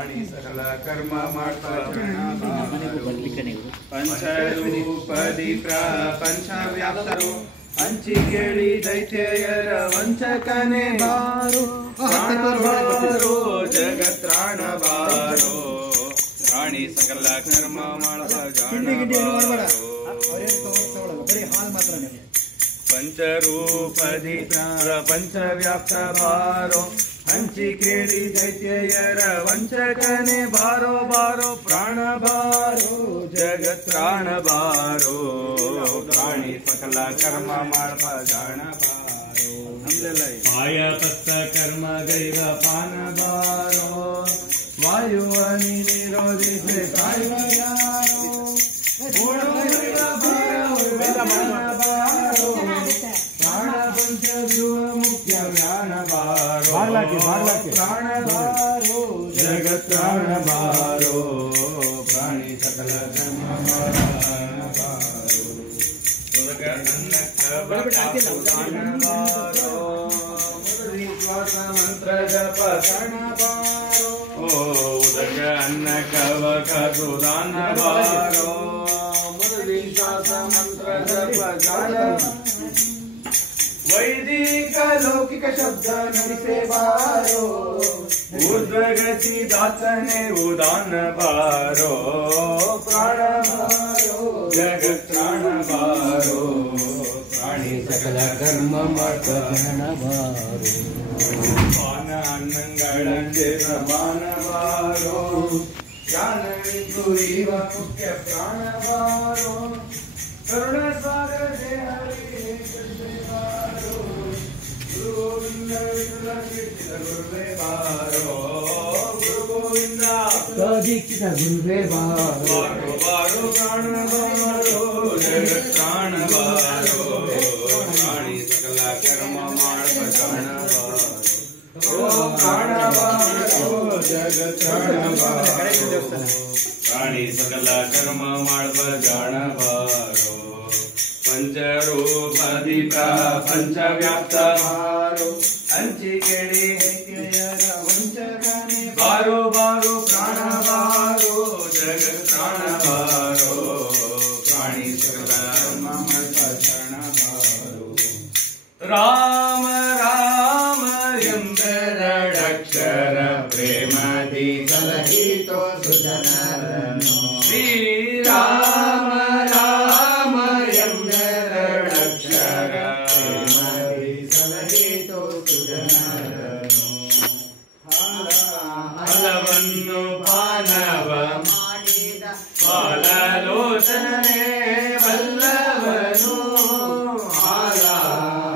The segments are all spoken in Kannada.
ಪ್ರಾಣಿ ಸಕಲ ಕರ್ಮ ಮಾಡ್ತಾ ಪಂಚರೂಪದಿ ಪ್ರಪಂಚ ವ್ಯಾಪ್ತರು ಹಂಚಿ ಕೇಳಿ ದೈತ್ಯಯರ ವಂಚಕನೆ ಬಾರೋ ಪ್ರಾಣ ಬಾರೋ ಜಗತ್ರಾಣ ಬಾರೋ ಪ್ರಾಣಿ ಸಕಲ ಕರ್ಮ ಮಾಡ್ತಾ ಜಾಣ ಪಂಚರೂಪದಿ ಪ್ರಪಂಚ ವ್ಯಾಪ್ತ ಬಾರೋ ಹಂಚಿ ಕೇಳಿ ದೈತ್ಯಯರ ವಂಚಕನೆ ಬಾರೋ ಬಾರೋ ಪ್ರಾಣ ಬಾರೋ ಜಗತ್ರಾಣ ಬಾರೋ ಪ್ರಾಣಿ ಸಕಲ ಕರ್ಮ ಮಾಡ್ಪ ಜಾಣ ಬಾರೋ ಪಾಯ ಪತ್ತ ಕರ್ಮ ಗೈವ ಪಾನ ಬಾರೋ ವಾಯು ಅನಿ ನಿರೋಧಿಸಿ ಕಾಯುವ ಯಾರೋ ಪ್ರಾಣ ಪಂಚ ಜೀವ ಮುಖ್ಯ ಜ್ಞಾನ ಬಾರೋ ಪ್ರಾಣ ಬಾರೋ ಜಗತ್ರಾಣ ಬಾರೋ ಪ್ರಾಣಿ ಸಕಲ ಕರ್ಮ ಬಾರೋ ಶ್ವಾಸ ಮಂತ್ರ ಜಪ ಕಣ ಬಾರೋ ಉದಕ ಅನ್ನ ಕವ ಕಸುದಾನ ಬಾರೋ ಮುರುಳಿ ಶ್ವಾಸ ಮಂತ್ರ ಜಪ ಜಾಲ ವೈದಿಕ ಲೌಕಿಕ ಶಬ್ದ ನುಡಿಸೆ ಬಾರೋ ಊರ್ಧ್ವಗತಿ ದಾಸನೆ ಉದಾನ ಬಾರೋ ಪ್ರಾಣ ಬಾರೋ ಜಗತ್ರಾಣ ಬಾರೋ ಪ್ರಾಣಿ ಸಕಲ ಕರ್ಮ ಮಾಡ್ತ ಜಾಣ ಬಾರೋ ಪಾನ ಅನ್ನಂಗಳ ಬಾನ ಬಾರೋ ಜ್ಞಾನವಿದ್ದು ಇವ ಮುಖ್ಯ ಪ್ರಾಣ ಬಾರೋ ಕರುಣ ಸಾಗರ ಗುರುವೇ ಬಾರೋ ಗುರು ಗೋವಿಂದ ದೀಕ್ಷಿತ ಗುರುವೇ ಬಾರೋ ಬಾರೋ ಪ್ರಾಣ ಬಾರೋ ಜಗತ್ರಾಣ ಬಾರೋ ಪ್ರಾಣಿ ಸಕಲ ಕರ್ಮ ಮಾಡ್ಪ ಜಾಣ ಬಾರೋ ಪ್ರಾಣ ಬಾರೋ ಜಗತ್ರಾಣ ಬಾರೋ ಪ್ರಾಣಿ ಸಕಲ ಕರ್ಮ ಮಾಡ್ಪ ಜಾಣ ಬಾರೋ ಪಂಚರೂಪದಿ ಪ್ರಪಂಚ ವ್ಯಾಪ್ತ ಬಾರೋ ಹಂಚಿ ಕೇಳಿ ದೈತ್ಯಯರ ವಂಚಕನೆ ಬಾರೋ ಬಾರೋ ಪ್ರಾಣ ಬಾರೋ ಜಗತ್ರಾಣ ಬಾರೋ ಪ್ರಾಣಿ ಸಕಲ ಕರ್ಮ ಮಾಡ್ಪ ಜಾಣ ಬಾರೋ ರಾಮ ರಾಮ ಎಂಬೆರಡಕ್ಷರ ಪ್ರೇಮದಿ ಸಲಹಿತೋ ಸುಜನರನು ಶ್ರೀರಾಮ ರಾಮ ಎಂಬೆರಡಕ್ಷರ ಪ್ರೇಮದಿ ಸಲಹಿತೋ ಸುಜನರನು ಹಲವನ್ನು ಪಾನವ ಮಾಡಿದ ಬಾಲಲೋಚನನೇ ವಲ್ಲವನು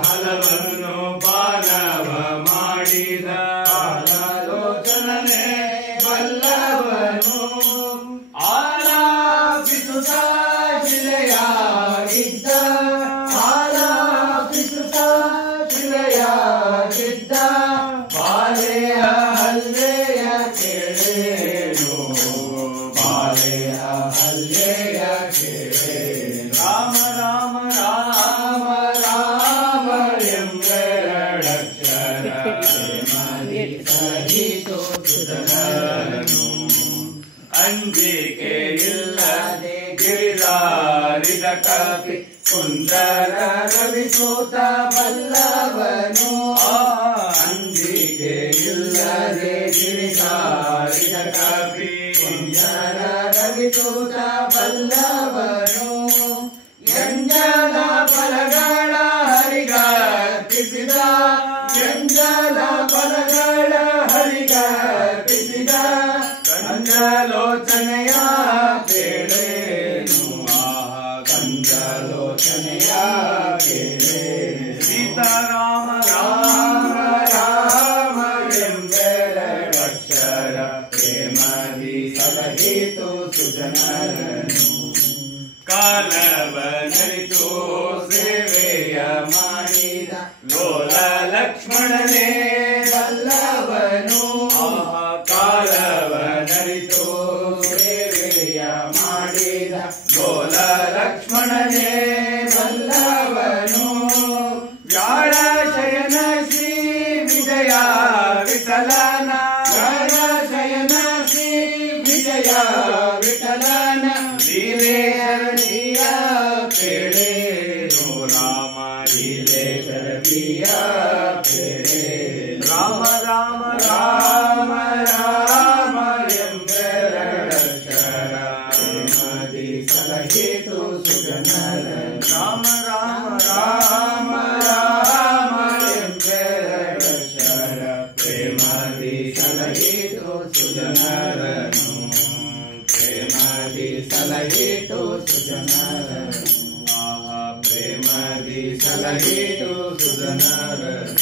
ಹಲವನ್ನು ಪಾನವ ಮಾಡಿದ ಬಾಲಲೋಚನನೇ ವಲ್ಲವನು ಆಲಾಪಿಸುತ್ತ ಶಿಲೆಯಾಗಿದ್ದ ಆಲಾಪಿಸುತ್ತ ಶಿಲೆಯಾಗಿದ್ದ ಬಾಲೆಯ ಹಲ್ಲೆಯ ಕೇಳೇನು ಬಾಲೆಯ ಹಲ್ಲೆಯ ಕೇಳೇನು ರಾಮ ರಾಮ ರಾಮ ರಾಮ ಎಂಬೆರಡಕ್ಷರ ಸಹಿತೋ ಸುಧನರನು ಅಂಜಿಕೆ ಇಲ್ಲದೆ ಗಿರಿದಾರಿದ ಕಪಿ ಸುಂದರ ರವಿಸೂತ ಬಲ್ಲವನು ಅಂಜಿಕೆ ಇಲ್ಲದೆ ಗಿರಿದಾರಿದ ಕಪಿ ಸುಂದರ ರವಿಸೂತ ಬಲ್ಲವನು ಎಂಜಲ ಫಲಗಳ ಹರಿಗರ್ಪಿಸಿದ ಎಂಜಲ ಫಲಗಳ ಹರಿಗರ್ಪಿಸಿದ ಕಂಜಲೋಚನೆಯ ಕೇಳೇನು ಕಂಜಲೋಚನೆಯ ಕೇಳೇನು ಸೀತಾರಾಮ ರಾಮ ರಾಮ ಎಂಬೆರಡಕ್ಷರ ಪ್ರೇಮದಿ ಸಲಹಿತೋ ಸುಜನರನು ಕಾಲವನರಿತು ಸೇವೆಯ ಮಾಡಿದ ಲೋಲ ಲಕ್ಷ್ಮಣನೇ ಬಲ್ಲವನು ಕಾಲವನರಿತು ಸೇವೆಯ ಮಾಡಿದ ಲೋಲ ಲಕ್ಷ್ಮಣನೇ ಬಲ್ಲವನು ವ್ಯಾಳ ಶಯನ ಶ್ರೀ ವಿಜಯ ವಿಠಲನ ವ್ಯಾಳ ಶಯನ ಶ್ರೀ ಪ್ರಿಯ ಪೇಡೆ ರಾಮ ರಾಮ ರಾಮ ರಾಮ ಎಂಬೆರಡಕ್ಷರ ಪ್ರೇಮದಿ ಸಲಹಿತು ಸುಜನರ ರಾಮ ರಾಮ ರಾಮ ರಾಮ ಎಂಬೆರಡಕ್ಷರ ಪ್ರೇಮದಿ ಸಲಹಿತು ಸುಜನರನು ಪ್ರೇಮದಿ ಸಲಹಿತು ಸುಜನರನು ಪ್ರೇಮದಿ ಸಲಹಿತು ಸುಜನರನು